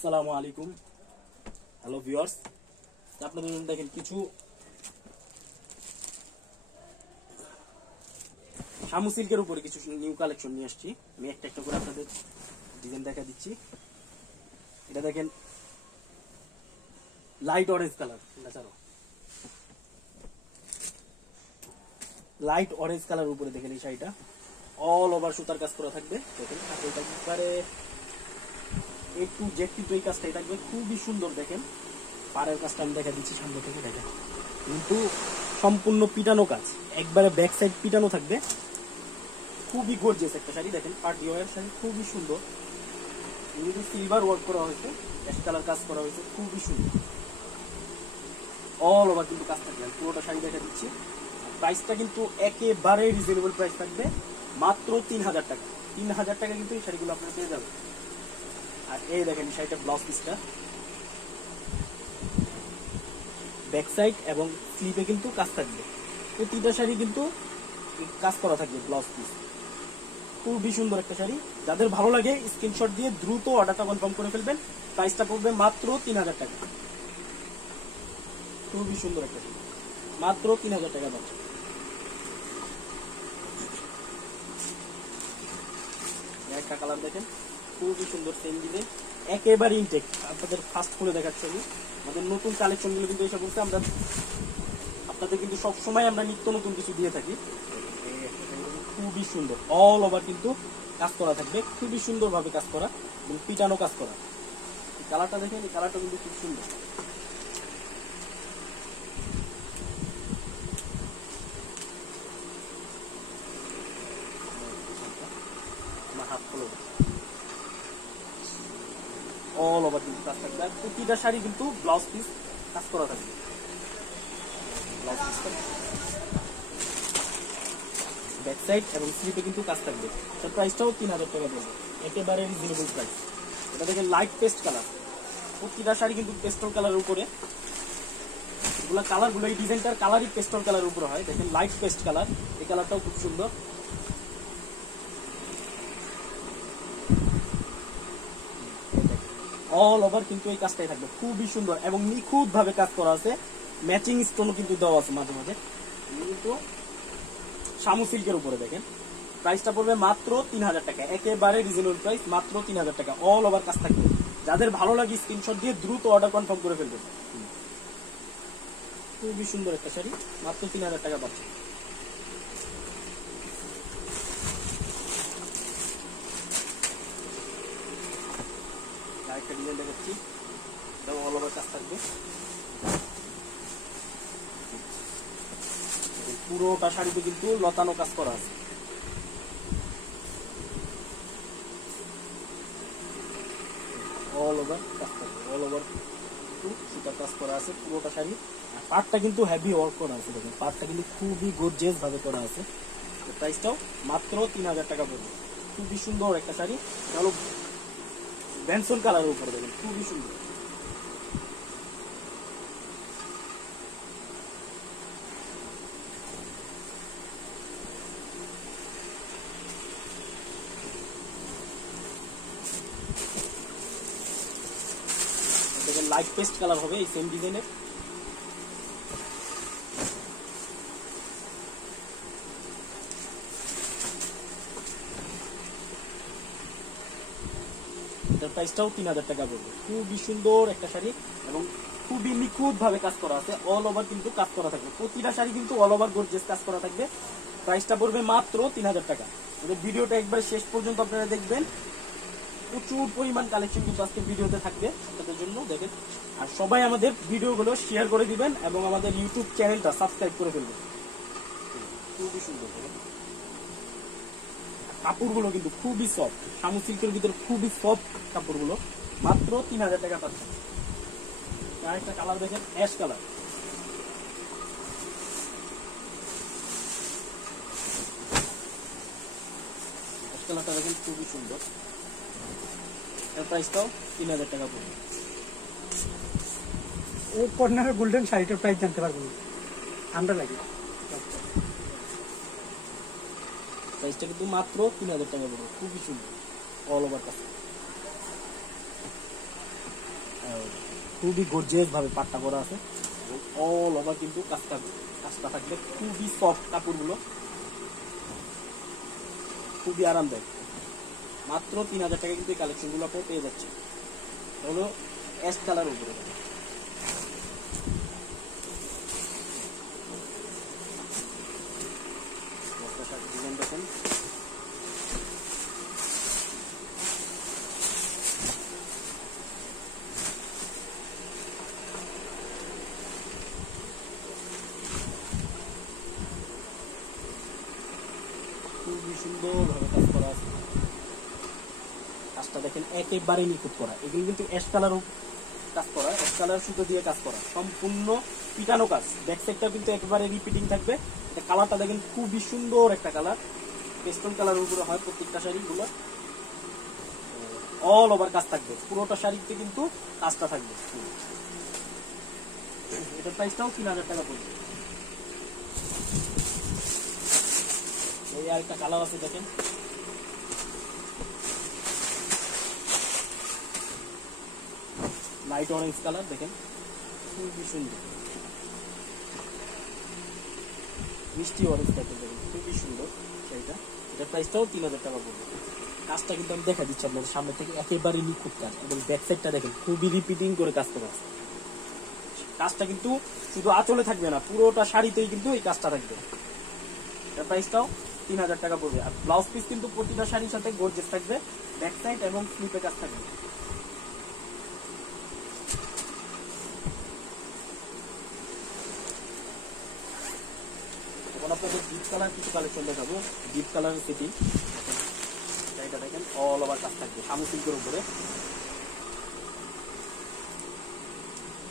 আসসালামু আলাইকুম, hello viewers. আপনাদের জন্য দেখেন কিছু শামু সিল্কের উপরে কিছু নিউ কালেকশন নিয়ে আসছি। আমি একটা একটা করে আপনাদের ডিজাইন দেখা দিচ্ছি। এটা দেখেন light orange colour, light orange colour উপরে দেখেন এই শাড়িটা অল ওভার সুতার কাজ করা থাকবে। দেখেন এটা একবারে A to Z কিন্তু এই কাজটাই থাকবে, খুবই সুন্দর। দেখেন পাড়ের কাজটা আমি দেখা দিচ্ছি সামনে থেকে, দেখেন কিন্তু সম্পূর্ণ পিটানো কাজ, একবারে ব্যাক সাইড পিটানো থাকবে। খুবই গর্জিয়াস একটা শাড়ি, দেখেন পার্টি ওয়্যার শাড়ি, খুবই সুন্দর। কিন্তু সিলভার ওয়ার্ক করা হয়েছে, অ্যাশ কালার কাজ করা হয়েছে, খুবই সুন্দর। অল ওভার কিন্তু কাজ থাকবে। পুরোটা শাড়ি দেখা দিচ্ছি। প্রাইসটা কিন্তু একেবারে রিজনেবল প্রাইস থাকবে, মাত্র 3000 টাকা। 3000 টাকা কিন্তু এই শাড়িগুলো আপনারা পেয়ে যাবেন। আর এই দেখেন শাড়িটা ব্লাউজ পিসটা, ব্যাক সাইড এবং স্লিপে কিন্তু কাজ থাকবে। প্রতিটা শাড়ি কিন্তু কাজ করা থাকবে ব্লাউজ পিস। খুবই সুন্দর একটা শাড়ি, যাদের ভালো লাগে স্ক্রিনশট দিয়ে দ্রুত অর্ডারটা কনফার্ম করে ফেলবেন। প্রাইসটা পড়বে মাত্র 3000 টাকা। খুবই সুন্দর একটা শাড়ি, মাত্র 3000 টাকা পাচ্ছে। একটা কালার দেখেন, খুবই সুন্দর, সেম ডিজাইন, একেবারে ইনটেক। আপনাদের ফার্স্ট করে দেখাচ্ছি আমি। আমাদের নতুন কালেকশন গুলো কিন্তু এসব বলতে আমরা আপনাদের কিন্তু সবসময় আমরা নিত্য নতুন কিছু দিয়ে থাকি। খুবই সুন্দর, অল ওভার কিন্তু কাজ করা থাকবে, খুবই সুন্দর ভাবে কাজ করা এবং পিটানো কাজ করা। এই কালারটা দেখেন, এই কালারটা কিন্তু খুব সুন্দর। হাত খোলো, অল ওভার কিন্তু কাজ থাকবে। আর প্রতিটা শাড়ি কিন্তু ব্লাউজ পিস কাজ করা থাকবে। ব্লাউজ পিসটা ব্যাক সাইড এবং স্লিপে কিন্তু কাজ থাকবে। তার প্রাইসটাও 3000 টাকা পড়বে, একেবারে রিজনেবল প্রাইস। এটা দেখেন লাইট পেস্ট কালার, প্রতিটা শাড়ি কিন্তু পেস্টল কালারের উপরে। এগুলা কালার গুলো, এই ডিজাইনটার কালারই পেস্টল কালারের উপরে হয়। দেখেন লাইট পেস্ট কালার, এই কালারটাও খুব সুন্দর। অল ওভার কিন্তু এই কাজটাই থাকবে, খুবই সুন্দর এবং নিখুঁত ভাবে কাজ করা আছে। ম্যাচিং স্টোনও কিন্তু দেওয়া আছে মাঝে মাঝে। কিন্তু শামু সিল্কের উপরে দেখেন প্রাইসটা পড়বে মাত্র 3000 টাকা, একেবারে রিজনেবল প্রাইস, মাত্র 3000 টাকা। অল ওভার কাজ থাকবে, যাদের ভালো লাগে স্ক্রিনশট দিয়ে দ্রুত অর্ডার কনফার্ম করে ফেলবেন। খুবই সুন্দর একটা শাড়ি, মাত্র 3000 টাকা পাচ্ছে। আরেকটা ডিজাইন দেখাচ্ছি, এটা অল ওভার কাজ থাকবে। পুরোটা শাড়িতে কিন্তু লতানো কাজ করা আছে। অল ওভার কাজ থাকবে, অল ওভার সুতার কাজ করা আছে পুরোটা শাড়ি। আর পাটটা কিন্তু হেভি ওয়ার্ক করা আছে, দেখুন পাটটা কিন্তু খুবই গর্জিয়াস ভাবে করা আছে। প্রাইসটাও মাত্র 3000 টাকা পড়বে। খুবই সুন্দর একটা শাড়ি, হলো ব্যানসন কালারের উপরে, দেখেন খুবই সুন্দর। দেখেন লাইট পেস্ট কালার হবে এই সেম ডিজাইনের। এটার প্রাইসটাও 3000 টাকা পড়বে। খুবই সুন্দর একটা শাড়ি এবং খুবই নিখুঁত ভাবে কাজ করা আছে। অল ওভার কিন্তু কাজ করা থাকবে, প্রতিটা শাড়ি কিন্তু অল ওভার গর্জিয়াস কাজ করা থাকবে। প্রাইসটা পড়বে মাত্র 3000 টাকা। ভিডিওটা একবার শেষ পর্যন্ত আপনারা দেখবেন, প্রচুর পরিমাণ কালেকশন কিন্তু আজকে ভিডিওতে থাকবে আপনাদের জন্য। দেখেন আর সবাই আমাদের ভিডিওগুলো শেয়ার করে দিবেন এবং আমাদের ইউটিউব চ্যানেলটা সাবস্ক্রাইব করে ফেলবেন। খুবই সুন্দর, কাপড়গুলো কিন্তু খুবই সফট, শামু সিল্কের ভিতরে খুবই সফট কাপড়গুলো। মাত্র 3000 টাকা পাচ্ছেন। আরেকটা কালার দেখেন, অ্যাশ কালার, অ্যাশ কালারটা দেখেন খুবই সুন্দর। এর প্রাইসটাও 3000 টাকা পড়বে। ও কর্নারের গোল্ডেন শাড়িটার প্রাইস জানতে পারবো না আমরা লাগে। প্রাইসটা কিন্তু মাত্র 3000 টাকা পড়বে, খুবই সুন্দর, অল ওভার কাজ। খুবই গর্জিয়াস ভাবে পাট্টা করা আছে এবং অল ওভার কিন্তু কাজটা থাকবে। খুবই সফট কাপড়গুলো, খুবই আরামদায়ক। মাত্র 3000 টাকা কিন্তু এই কালেকশন গুলো আপনি পেয়ে যাচ্ছে। হলো অ্যাশ কালার উপরে ডিজাইন দেখেন, খুবই সুন্দর ভাবে কাজ করা আছে। কাজটা দেখেন একেবারে নিখুঁত করা। এগুলো কিন্তু অ্যাশ কালার কাজ করা, অ্যাশ কালার সুতো দিয়ে কাজ করা, সম্পূর্ণ পিটানো কাজ। ব্যাক সাইডটা কিন্তু একেবারে রিপিটিং থাকবে। এটা কালারটা দেখেন খুবই সুন্দর একটা কালার, পেস্টল কালারের উপরে হয় প্রত্যেকটা শাড়িগুলো। অল ওভার কাজ থাকবে, পুরোটা শাড়িতে কিন্তু কাজটা থাকবে। এটার প্রাইসটাও 3000 টাকা পড়বে। এই আরেকটা কালার আছে দেখেন, লাইট অরেঞ্জ কালার, দেখেন খুবই সুন্দর, মিষ্টি অরেঞ্জ টাইপের, দেখেন খুবই সুন্দর শাড়িটা। এটার প্রাইসটাও 3000 টাকা পড়বে। কাজটা কিন্তু আমি দেখা দিচ্ছি আপনাদের সামনে থেকে, একেবারে নিখুঁত কাজ এবং ব্যাক সাইডটা দেখেন খুবই রিপিটিং করে কাজ করা আছে। কাজটা কিন্তু শুধু আঁচলে থাকবে না, পুরোটা শাড়িতেই কিন্তু এই কাজটা থাকবে। এটার প্রাইসটাও 3000 টাকা পড়বে। আর ব্লাউজ পিস কিন্তু প্রতিটা শাড়ির সাথে গর্জিয়াস থাকবে, ব্যাক সাইড এবং স্লিপে কাজ থাকবে। এখন আপনাদের ডিপ কালার কিছু কালেকশন দেখাবো। ডিপ কালার সিটি শাড়িটা দেখেন অল ওভার কাজ থাকবে শামু সিল্কের উপরে।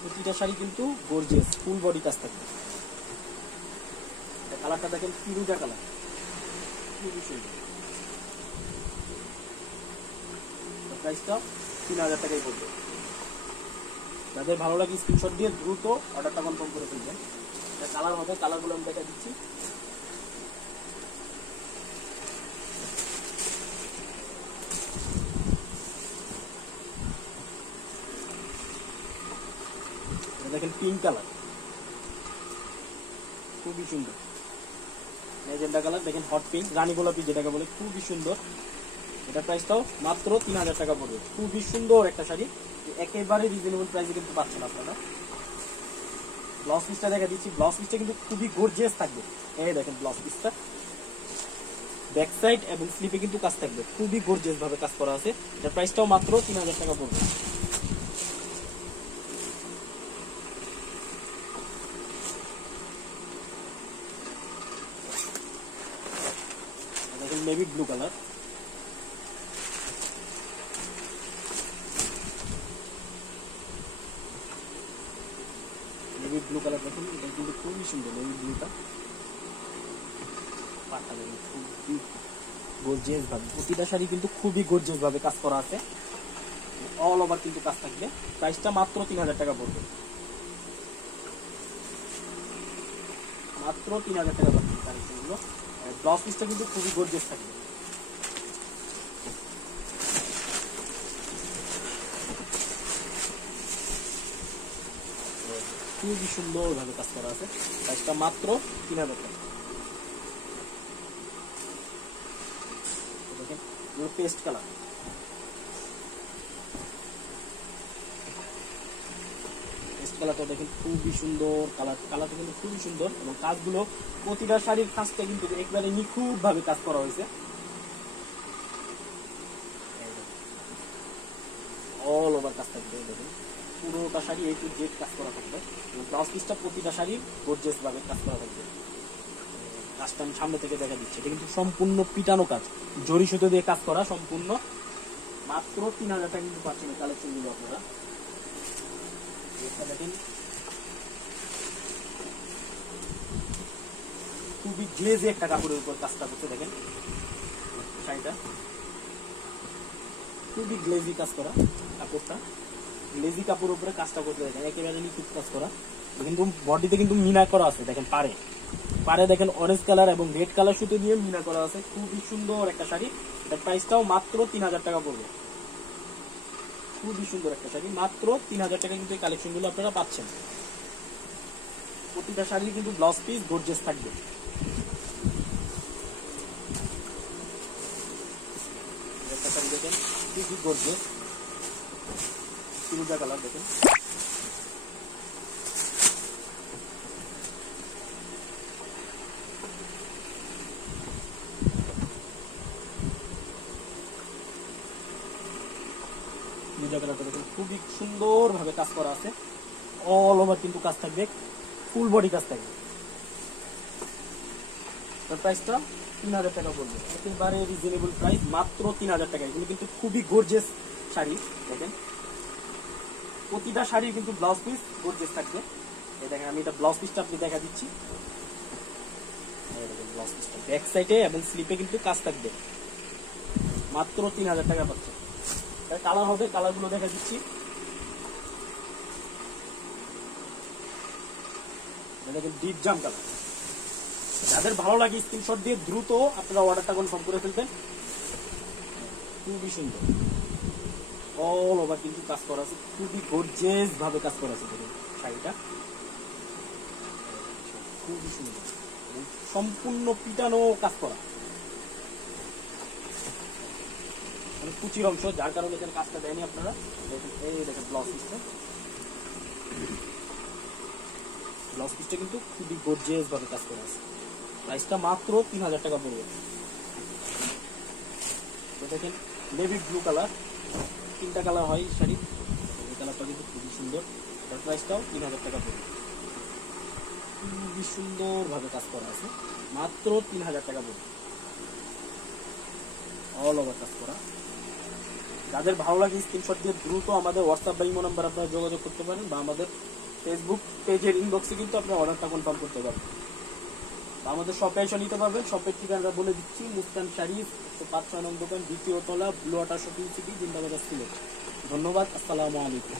প্রতিটা শাড়ি কিন্তু গর্জিয়াস ফুল বডি কাজ থাকবে। কালারটা দেখেন ফিরোজা কালার, খুবই সুন্দর। প্রাইসটা 3000 টাকাই পড়বে। যাদের ভালো লাগে স্ক্রিনশট দিয়ে দ্রুত অর্ডারটা কনফার্ম করে ফেলবেন। কালার হবে, কালারগুলো আমি দেখা দিচ্ছি। দেখেন পিঙ্ক কালার, খুবই সুন্দর। ম্যাজেন্টা কালার দেখেন, হট পিঙ্ক, রানী গোলাপি যেটাকে বলে, খুবই সুন্দর। এটা প্রাইসটাও মাত্র 3000 টাকা পড়বে। খুবই সুন্দর একটা শাড়ি, একেবারে রিজনেবল প্রাইসে কিন্তু পাচ্ছেন আপনারা। ব্লাউজ পিসটা দেখা দিচ্ছি, ব্লাউজ পিসটা কিন্তু খুবই গর্জিয়াস থাকবে। এই দেখেন ব্লাউজ পিসটা, ব্যাক সাইড এবং স্লিপে কিন্তু কাজ থাকবে, খুবই গর্জিয়াস ভাবে কাজ করা আছে। এটার প্রাইসটাও মাত্র 3000 টাকা পড়বে। দেখেন navy blue colour, navy blue colour দেখুন, এটা কিন্তু খুবই সুন্দর। নেভি ব্লুটা পাটা দেখুন খুবই গর্জিয়াস ভাবে, প্রতিটা শাড়ি কিন্তু খুবই গর্জিয়াস ভাবে কাজ করা আছে, অল ওভার কিন্তু কাজ থাকবে। প্রাইসটা মাত্র 3000 টাকা পড়বে, মাত্র 3000 টাকা পড়বে কালেকশনগুলো। ব্লাউজ পিসটা কিন্তু খুবই গর্জিয়াস থাকবে। খুবই সুন্দর ভাবে কাজ করা আছে, প্রাইসটা মাত্র 3000 টাকা। দেখেন পেস্ট কালার, পেস্ট কালারটা দেখেন খুবই সুন্দর কালার, কালারটা কিন্তু খুবই সুন্দর এবং কাজগুলো প্রতিটা শাড়ির কাজটা কিন্তু একবারে নিখুঁত ভাবে কাজ করা হয়েছে। অল ওভার কাজ থাকবে, দেখেন পুরোটা শাড়ি A to Z কাজ করা থাকবে এবং ব্লাউজ পিসটা প্রতিটা শাড়ি গর্জিয়াস ভাবে কাজ করা থাকবে। কাজটা আমি সামনে থেকে দেখা দিচ্ছি, এটা কিন্তু সম্পূর্ণ পিটানো কাজ, জরি সুতো দিয়ে কাজ করা সম্পূর্ণ। মাত্র 3000 টাকা কিন্তু পাচ্ছেন এই কালেকশন গুলো আপনারা। দেখেন খুবই গ্লেজি একটা কাপড়ের উপর কাজটা করতে, দেখেন শাড়িটা খুবই গ্লেজি কাজ করা, কাপড়টা গ্লেজি কাপড়ের উপরে কাজটা করতে দেখেন একেবারে নিখুঁত কাজ করা। কিন্তু বডিতে কিন্তু মিনা করা আছে, দেখেন পারে পারে দেখেন অরেঞ্জ কালার এবং রেড কালার সুতো দিয়ে মিনা করা আছে, খুবই সুন্দর একটা শাড়ি। এটার প্রাইসটাও মাত্র 3000 টাকা পড়বে। খুবই সুন্দর একটা শাড়ি, মাত্র 3000 টাকা কিন্তু এই কালেকশন গুলো আপনারা পাচ্ছেন। প্রতিটা শাড়ি কিন্তু ব্লাউজ পিস গর্জিয়াস থাকবে। একটা শাড়ি দেখেন খুবই গর্জিয়াস, ফিরোজা কালার দেখেন। খুবই সুন্দর ভাবে কাজ করা আছে, অল ওভার কিন্তু কাজ থাকবে, ফুল বডি কাজ থাকবে। প্রাইসটা 3000 টাকা পড়বে, একেবারে রিজনেবল প্রাইস, মাত্র 3000 টাকা। এগুলো কিন্তু খুবই গর্জিয়াস শাড়ি দেখেন, প্রতিটা শাড়ি কিন্তু ব্লাউজ পিস গর্জিয়াস থাকবে। এই দেখেন আমি এটা ব্লাউজ পিসটা আপনি দেখা দিচ্ছি, ব্লাউজ পিসটা ব্যাক সাইডে এবং স্লিপে কিন্তু কাজ থাকবে, মাত্র 3000 টাকা পাচ্ছে। কালার হবে, কালার গুলো দেখা দিচ্ছি। দেখেন ডিপ জাম কালার, যাদের ভালো লাগে স্ক্রিনশট দিয়ে দ্রুত আপনারা অর্ডারটা কনফার্ম করে ফেলবেন। খুবই সুন্দর, অল ওভার কিন্তু কাজ করা আছে, খুবই গর্জিয়াস ভাবে কাজ করা আছে। দেখুন শাড়িটা খুবই সুন্দর, সম্পূর্ণ পিটানো কাজ করা, কুচির অংশ, যার কারণে এখানে কাজটা দেয়নি আপনারা। দেখেন এই দেখেন ব্লাউজ পিসটা, ব্লাউজ পিসটা কিন্তু খুবই গর্জিয়াস ভাবে কাজ করা আছে। প্রাইসটা মাত্র 3000 টাকা পড়বে। দেখেন নেভি ব্লু কালার, 3টা কালার হয় শাড়ি, এই কালারটা কিন্তু খুবই সুন্দর, তার প্রাইসটাও 3000 টাকা পড়বে। খুবই সুন্দর ভাবে কাজ করা আছে, মাত্র 3000 টাকা পড়বে, অল ওভার কাজ করা। যাদের ভালো লাগে স্ক্রিনশট দিয়ে দ্রুত আমাদের হোয়াটসঅ্যাপ বা ইমো নাম্বার আপনারা যোগাযোগ করতে পারেন, বা আমাদের ফেসবুক পেজের ইনবক্সে কিন্তু আপনারা অর্ডারটা কনফার্ম করতে পারবেন, বা আমাদের শপে এসে নিতে পারবেন। শপের ঠিকানা বলে দিচ্ছি, মুস্কান শাড়ি 105 নং দোকান, দ্বিতীয় তলা, ব্লু ওয়াটার শপিং সিটি, জিন্দাবাদ সিলেট। ধন্যবাদ, আসসালামু আলাইকুম।